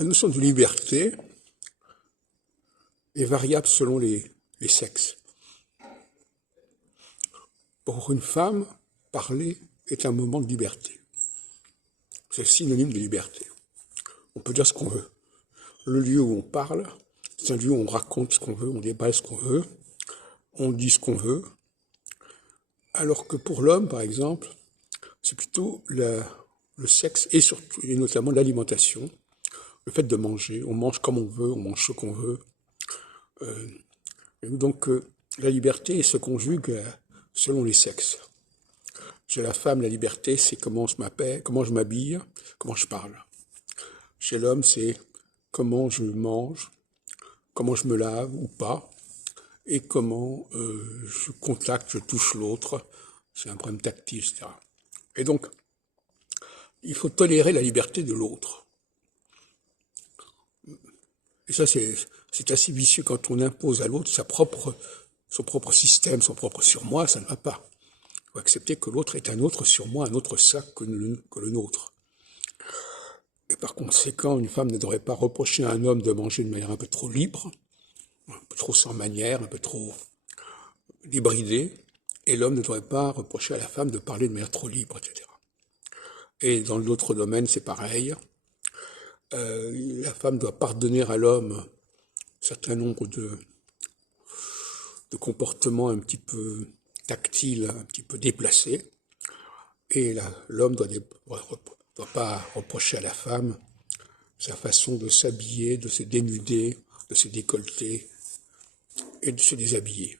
La notion de liberté est variable selon les sexes. Pour une femme, parler est un moment de liberté. C'est synonyme de liberté. On peut dire ce qu'on veut. Le lieu où on parle, c'est un lieu où on raconte ce qu'on veut, on déballe ce qu'on veut, on dit ce qu'on veut. Alors que pour l'homme, par exemple, c'est plutôt le sexe et surtout, et notamment l'alimentation, le fait de manger. On mange comme on veut, on mange ce qu'on veut. Donc la liberté se conjugue selon les sexes. Chez la femme, la liberté, c'est comment je m'appelle, comment je m'habille, comment je parle. Chez l'homme, c'est comment je mange, comment je me lave ou pas, et comment je contacte, je touche l'autre. C'est un problème tactile, etc. Et donc, il faut tolérer la liberté de l'autre. Et ça, c'est assez vicieux quand on impose à l'autre son propre système, son propre surmoi, ça ne va pas. Il faut accepter que l'autre est un autre surmoi, un autre sac que le nôtre. Et par conséquent, une femme ne devrait pas reprocher à un homme de manger de manière un peu trop libre, un peu trop sans manière, un peu trop débridée, et l'homme ne devrait pas reprocher à la femme de parler de manière trop libre, etc. Et dans d'autres domaines, c'est pareil. La femme doit pardonner à l'homme un certain nombre de comportements un petit peu tactiles, un petit peu déplacés, et l'homme doit pas reprocher à la femme sa façon de s'habiller, de se dénuder, de se décolleter et de se déshabiller.